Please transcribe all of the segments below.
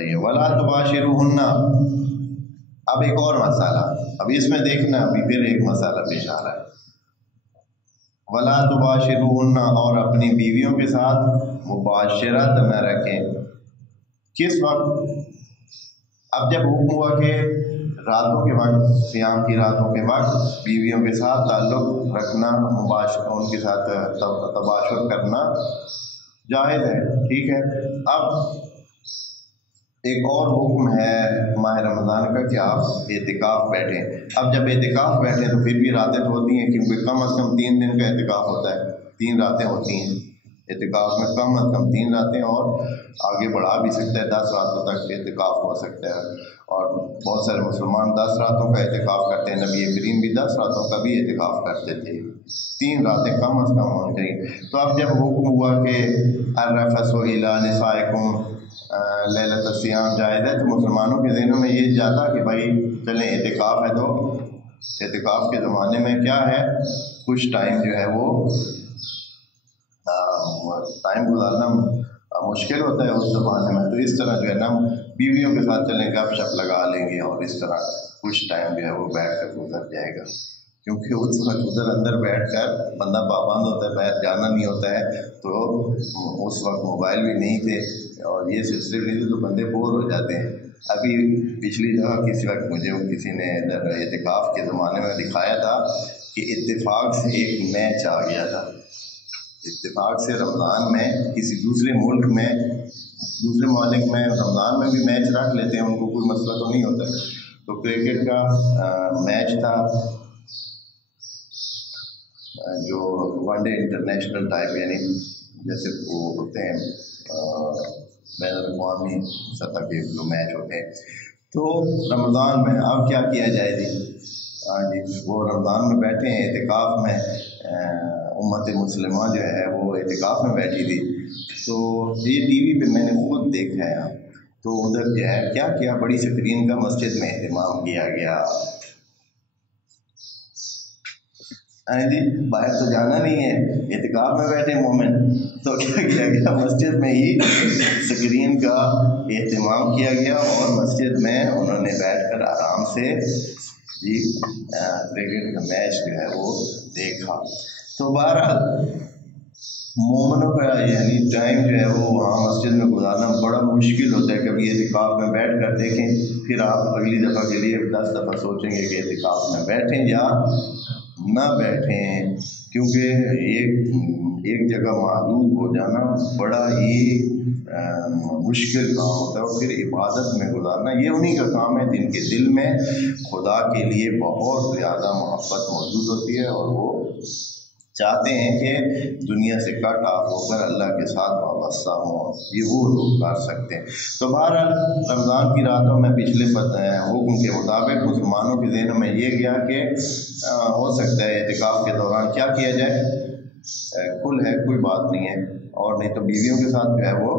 ولا تباشروہن. اب ایک اور مسئلہ، اب اس میں دیکھنا ابھی پھر ایک مسئلہ پیش آ رہا ہے. ولا تباشروہن، اور اپنی بیویوں کے ساتھ مباشرت نہ رکھیں. کس وقت؟ اب جب حکم ہوا کہ راتوں کے وقت، صیام کی راتوں کے وقت بیویوں کے ساتھ تعلق رکھنا، ان کے ساتھ تباشر کرنا جائز ہے، ٹھیک ہے. اب ایک اور حکم ہے ماہ رمضان کا کہ آپ اعتکاف بیٹھیں. اب جب اعتکاف بیٹھیں تو پھر بھی راتیں تو ہوتی ہیں، کیونکہ کم از کم 3 دن کا اعتکاف ہوتا ہے، 3 راتیں ہوتی ہیں اعتکاف میں، کم از کم 3 راتیں، اور آگے بڑھا بھی سکتا ہے، 10 راتوں تک اعتکاف ہو سکتا ہے. اور بہت سارے مسلمان 10 راتوں کا اعتکاف کرتے ہیں، نبی کریم بھی 10 راتوں کا بھی اعتکاف کرتے تھے. 3 راتیں کم از کم ہونی چاہیے. تو اب جب حکم ہوا کہ الرفث الی نسائکم لیلۃ الصیام جائز ہے، تو مسلمانوں کے ذہنوں میں یہ جاتا کہ بھائی چلیں اعتکاف ہے، تو اعتکاف کے زمانے میں کیا ہے، کچھ ٹائم جو ہے وہ ٹائم گزارنا مشکل ہوتا ہے اس زمانے میں، تو اس طرح جو ہے نا بیویوں کے ساتھ چلیں گپ شپ لگا لیں گے، اور اس طرح کچھ ٹائم جو ہے وہ بیٹھ کر گزر جائے گا. کیونکہ اس وقت ادھر اندر بیٹھ کر بندہ پابند ہوتا ہے، باہر جانا نہیں ہوتا ہے، تو اس وقت موبائل بھی نہیں تھے اور یہ سلسلے نہیں تھے، تو بندے بور ہو جاتے ہیں. ابھی پچھلی دفعہ کسی وقت مجھے کسی نے اعتکاف کے زمانے میں دکھایا تھا کہ اتفاق سے ایک میچ آ گیا تھا. اتفاق سے رمضان میں کسی دوسرے ملک میں، دوسرے ممالک میں رمضان میں بھی میچ رکھ لیتے ہیں، ان کو کوئی مسئلہ تو نہیں ہوتا. تو کرکٹ کا میچ تھا، جو ون ڈے انٹرنیشنل ٹائپ، یعنی جیسے وہ ہوتے ہیں بین الاقوامی سطح کے جو میچ ہوتے ہیں. تو رمضان میں اب کیا کیا جائے جی، وہ رمضان میں بیٹھے ہیں اعتکاف میں، امت مسلمہ جو ہے وہ اعتکاف میں بیٹھی تھی. تو یہ ٹی وی پہ میں نے خود دیکھا ہے. تو ادھر جو ہے کیا کیا، بڑی سکرین کا مسجد میں اہتمام کیا گیا. جی باہر تو جانا نہیں ہے، اعتکاف میں بیٹھے مومن، تو کیا کیا گیا، مسجد میں ہی سکرین کا اہتمام کیا گیا، اور مسجد میں انہوں نے بیٹھ کر آرام سے جی کرکٹ کا میچ جو ہے وہ دیکھا. تو بہرحال مومنوں کا یعنی ٹائم جو ہے وہ وہاں مسجد میں گزارنا بڑا مشکل ہوتا ہے. کبھی اعتکاف میں بیٹھ کر دیکھیں، پھر آپ اگلی دفعہ کے لیے 10 دفعہ سوچیں گے کہ اعتکاف میں بیٹھیں یا نہ بیٹھیں، کیونکہ ایک جگہ محدود ہو جانا بڑا ہی مشکل کام ہوتا ہے. اور پھر عبادت میں گزارنا یہ انہی کا کام ہے جن کے دل میں خدا کے لیے بہت زیادہ محبت موجود ہوتی ہے، اور وہ چاہتے ہیں کہ دنیا سے کٹ آف ہو کر اللہ کے ساتھ وابستہ ہوں. یہ وہ لوگ کر سکتے ہیں. تو بہرحال رمضان کی راتوں میں پچھلے حکم کے مطابق مسلمانوں کے ذہنوں میں یہ گیا کہ ہو سکتا ہے اعتکاف کے دوران کیا کیا جائے، کل ہے کوئی بات نہیں ہے، اور نہیں تو بیویوں کے ساتھ جو ہے وہ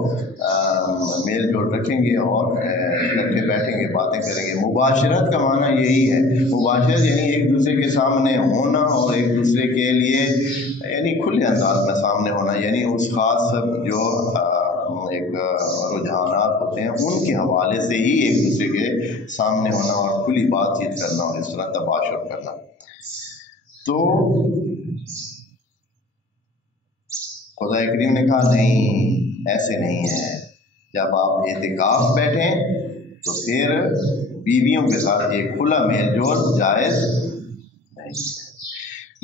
میل جول رکھیں گے اور اکٹھے بیٹھیں گے، باتیں کریں گے. مباشرت کا معنی یہی ہے، مباشرت یعنی ایک دوسرے کے سامنے ہونا، اور ایک دوسرے کے لیے یعنی کھلے انداز میں سامنے ہونا، یعنی اس خاص جو ایک رجحانات ہوتے ہیں ان کے حوالے سے ہی ایک دوسرے کے سامنے ہونا، اور کھلی بات چیت کرنا، اور اس طرح تباشر کرنا. تو خدا کریم نے کہا نہیں، ایسے نہیں ہے. جب آپ اعتکاف بیٹھیں تو پھر بیویوں کے ساتھ ایک کھلا میل جول جائز نہیں ہے.